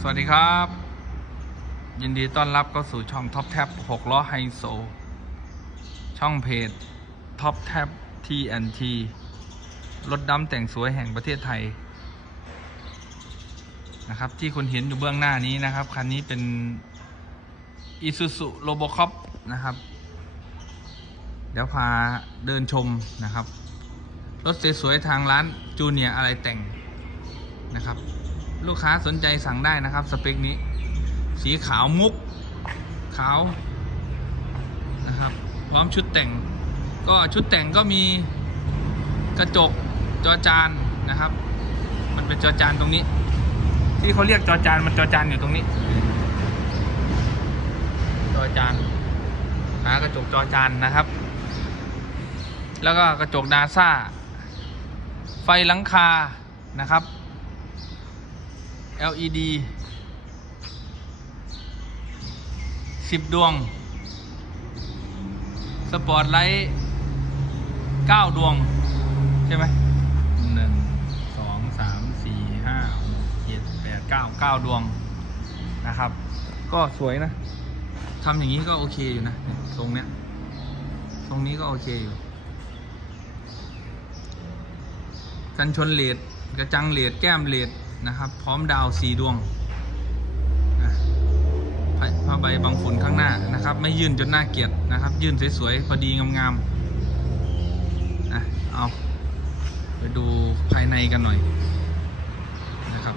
สวัสดีครับ ยินดีต้อนรับเข้าสู่ช่องท็อปแท็บ6ล้อไฮโซ ช่องเพจท็อปแท็บ TNT รถดำแต่งสวยแห่งประเทศไทย นะครับ ที่คุณเห็นอยู่เบื้องหน้านี้นะครับ คันนี้เป็น Isuzu Robocop นะครับ เดี๋ยวพาเดินชมนะครับ รถสวยๆทางร้านจูเนียอะไรแต่งนะครับ ลูกค้าสนใจสั่งได้นะครับ สเปคนี้ สีขาวมุก ขาวนะครับ พร้อมชุดแต่ง ก็ชุดแต่งก็มีกระจกจอจานนะครับ มันเป็นจอจานตรงนี้ ที่เขาเรียกจอจานมันจอจานอยู่ตรงนี้ จอจานหากระจกจอจานนะครับ แล้วก็กระจกนาซาไฟหลังคานะครับ LED 10 ดวง สปอร์ตไลท์ 9 ดวง ใช่ไหมหนึ่งสองสามสี่ห้าหกเจ็ดแปดเก้าเก้าดวงนะครับ ก็สวยนะทำอย่างนี้ก็โอเคอยู่นะตรงเนี้ยตรงนี้ก็โอเคอยู่กันชนเลดกระจังเลดแก้มเลด นะครับ พร้อมดาวสีดวงนะผ้าใบบางฝุ่นข้างหน้านะครับ ไม่ยื่นจนน่าเกลียดนะครับ ยื่นสวยๆพอดีงามๆนะเอาไปดูภายในกันหน่อยนะครับ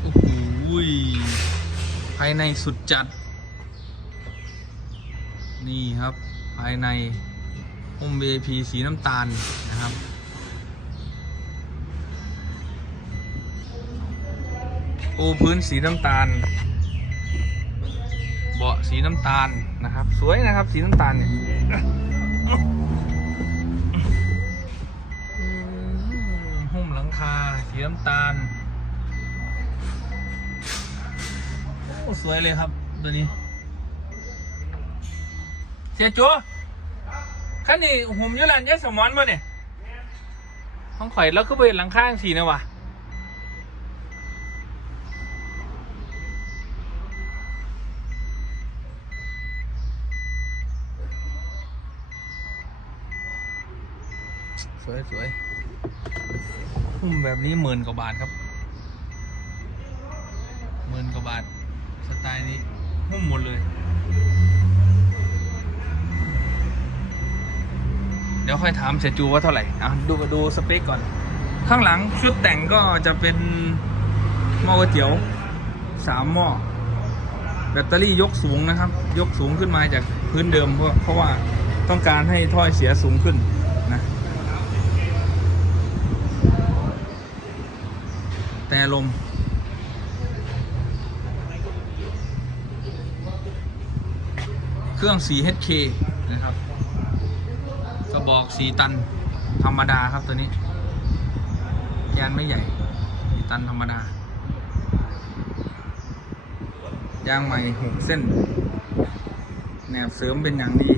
โอ้โหภายในสุดจัด นี่ครับภายใน อง VIP สีน้ำตาลนะครับปูพื้นสีน้ำตาล เบาะสีน้ำตาลนะครับ สวยนะครับสีน้ำตาลเนี่ยหุ้มหลังคาสีน้ำตาลโอ้สวยเลยครับตัวนี้เสียจัว คันนี้หุ่มยุลันยายสมอนมาเนี่ยห้องข่อยแล้วก็ไปหลังข้างสีนะวะสวยสวยหุ่มแบบนี้หมื่นกว่าบาทครับหมื่นกว่าบาท สไตล์นี้หุ้มหมดเลย ดี๋ยวค่อยถามเสียจูว่าเท่าไหร่อะดูดูสเปคก่อน ข้างหลังชุดแต่งก็จะเป็นหม้อก๋วยเตี๋ยวสามหม้อแบตเตอรี่ยกสูงนะครับ ยกสูงขึ้นมาจากพื้นเดิมเพราะเพราะว่าต้องการให้ถ้อยเสียสูงขึ้นนะแต่ลมเครื่อง 4HK นะครับ บอกสีตันธรรมดาครับตัวนี้ยานไม่ใหญ่สีตันธรรมดายางใหม่หกเส้นแหนบเสริมเป็นอย่างดี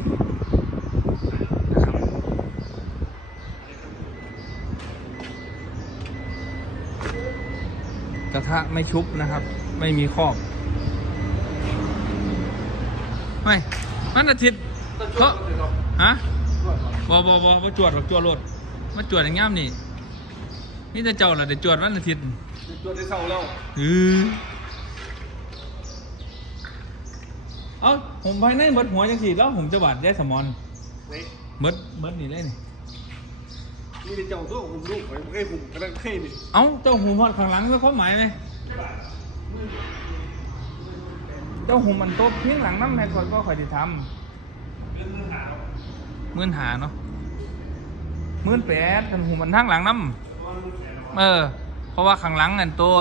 นะครับกระทะไม่ชุบนะครับ ไม่มีครอบไม่มันอาทิตย์เพราะฮะ บอบอบอมาจวดหรอกจวดรถมาจวดอย่างงี้นี่นี่จะเจ้าเหรอเดี๋ยวจวดวันอาทิตย์ตัวได้เศร้าแล้วอือเอาผมภายในหมดหัวจังสีแล้วผมจะบาดได้สมอนเว้ยหมดหมดนี่เลยนี่นี่เป็นเจ้าตัวผมลูกผมเคยผมกำลังเคยนี่เอาเจ้าหูหอดข้างหลังแล้วเขาหมายไหมเจ้าหูมันโต๊ะเพียงหลังน้ำในคนก็คอยติทำห มื่นหาเนาะมื่นแปดกันหูมันทั้งหลังน้ำเออ เพราะว่าข้างหลังอันตัว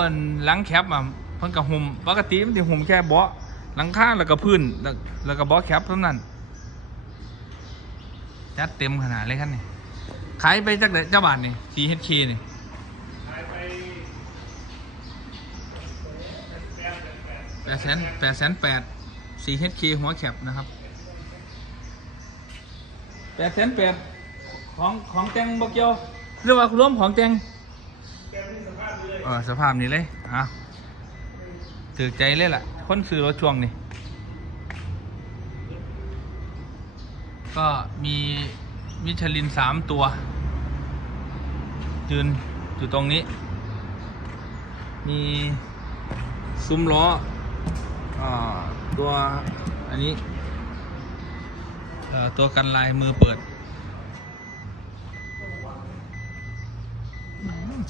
หลังแคปอะเพิ่นกับหุ่มปกติมันสิหุ่มแค่เบาะหลังคาแล้วก็พื้นแล้วแล้วก็เบาะแคปเท่านั้นจัดเต็มขนาดเลยคันนี้ขายไปจากไหนเจ้าบาทนี่ 4HK นี่หายไปแปดแสนแปดแสนแปด 4HK หัวแคปนะครับ แปดแสนแปดของของแตงบกเกียวหรือว่ารวมของแตงขเออสภาพนี้เลยอะถือใจเลยล่ะ คนซื้อรถช่วงนี้ ก็มีมิชลินสามตัว ยืนอยู่ตรงนี้ มีซุ้มล้ออาตัวอันนี้เอ่อ ตัวกันลายมือเปิด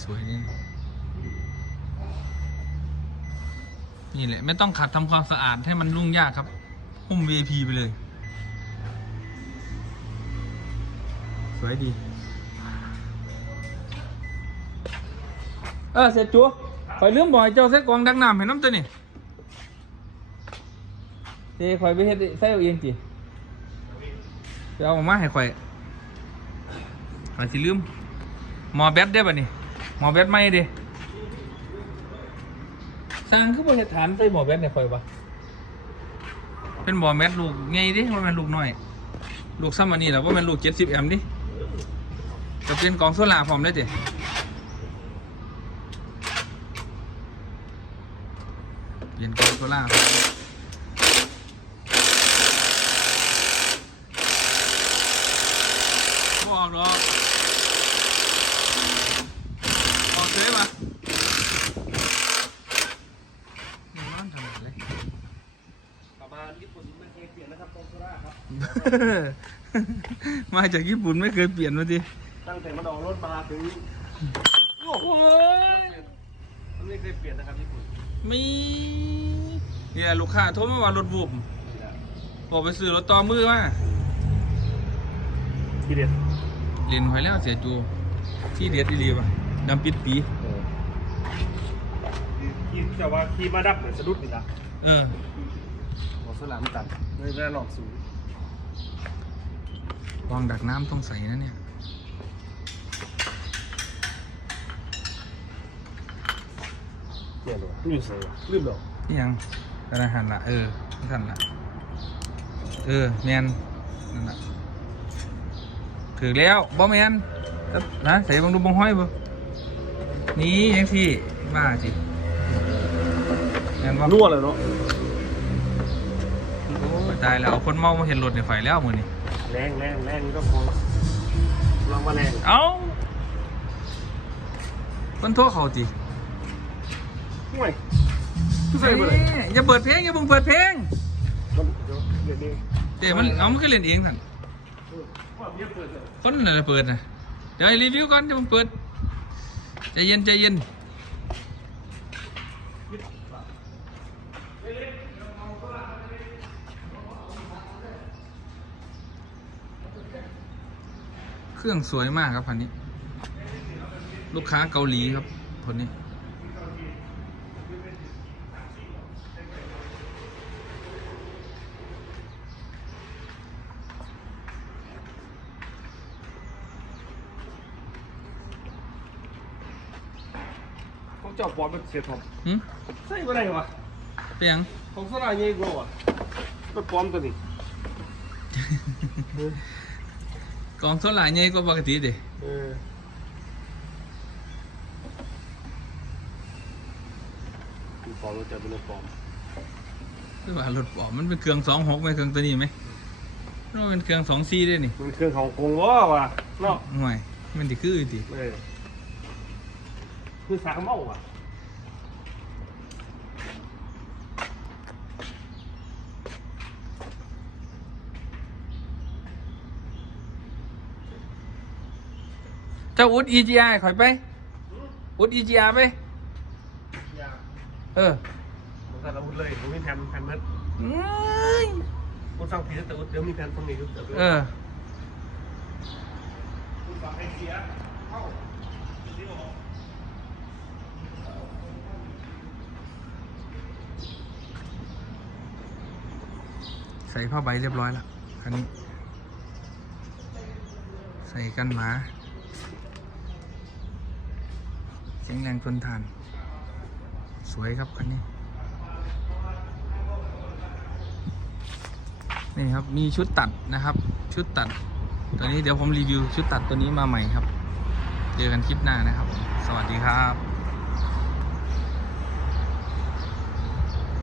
สวยนี่นี่แหละ ไม่ต้องขัดทำความสะอาดให้มันยุ่งยากครับหุ้ม VIP ไปเลย สวยดี เออ เสร็จจัวคอยลืมบ่อยเจ้าใส่กองดักน้ำให้น้ำตัวนี่เจ้คอยไปเฮ็ดใส่เอาเองจิไป เอาออกมาให้คอยคอยสิลืมหมอแบตได้ป่ะนี่หมอแบตไม่เด้สร้างคือบ่เฮ็ดฐานใส่หมอแบตให้คอยปะเป็นหมอแบตลูกไงดิว่าม่นลูกน้อย ลูกซ้ำอันนี้แหละว่าม่นลูก70แอมป์ดิจะเป็นกองโซล่าร์พร้อมได้ติเปลี่ยนก้องโซล่าร์บอกหรอกบอกเลยปะนี่มันทำอะไร กลับมา ญี่ปุ่นไม่เคยเปลี่ยนนะครับตรงโซล่าครับมาจากญี่ปุ่นไม่เคยเปลี่ยนมาดิตั้งแต่มันออกรถมาถึงโอ้โหโอ้ยมันไม่เคยเปลี่ยนนะครับญี่ปุ่นมีเนี่ยลูกค้าโทรมาว่ารถบุบบอกไปซื้อรถต่อมือมาทีเด็ดเรียนหอยแล้วเสียจูที่เด็ดดีๆป่ะดำปิดปีขี่แต่ว่าขี่มาดับเหมือนสะดุดนี่ละเออหัว สลามตัดเลยแม่หลอกสูงวางดักน้ำต้องใส่นะเนี่ย เปลี่ยนหรอลืมใส่ลืมหรอนี่ยังกระหันละเออทันละเออแมนนั่นละถือแล้วบ่แมนนะใส่บังดูบังห้อยบ่นี่ยังสิมาสิแมนบ่รั่วเลยเนาะโอ้ย ตายแล้วคนเมามาเห็นรถในไฟแล้วมือนี่แรงแรงแรงก็พอลองมาแรงเอ้าคนโทษเขาจีห่วยคือใส่ไปเลยอย่าเปิดเพลงอย่าเบิ่งเปิดเพลงเดี๋ยวเดี๋ยวนี้เดี๋ยวมันเอามันก็เล่นเองท่านว่าเมียเปิดเลยคนน่ะเปิดนะเดี๋ยวให้รีวิวก่อนจะมึงเปิดใจเย็นใจเย็น เครื่องสวยมากครับคันนี้ ลูกค้าเกาหลีครับคนนี้ของเจ้าปอมเป็นเสียทอมหึใส่ไปไหนวะเปียงของสลายใหญ่กว่าว่ะเป็นปอมตัวนี้ กองโซล่าใหญ่กว่าปกติเด้เออปอมเราจะเป็นปอมหรือว่ารถปอมมันเป็นเครื่องสองหกไหมเครื่องตัวนี้ไหมมันเป็นเครื่องสองซีด้วยนี่มันเครื่องของกงวะว่ะเนาะห่วยมันดิคือดิเออคือสากเมาอะ เจ้าอุด EGR ข่อยไป อุด EGR ไป อย่าเออมันสั่นอาวุธเลยมันมีแผ่นแผ่นเม็ดอื้อคุณฟังผิดแต่เดี๋ยวมีแผ่นตรงนี้ด้วยเดี๋ยวเออคุณฟังให้เสียเข้าที่บอกใส่ผ้าใบเรียบร้อยแล้วคันนี้ ใส่กันหมา แข็งแรงทนทาน สวยครับคันนี้ นี่ครับมีชุดตัดนะครับ ชุดตัด ตัวนี้เดี๋ยวผมรีวิวชุดตัดตัวนี้มาใหม่ครับ เจอกันคลิปหน้านะครับ สวัสดีครับ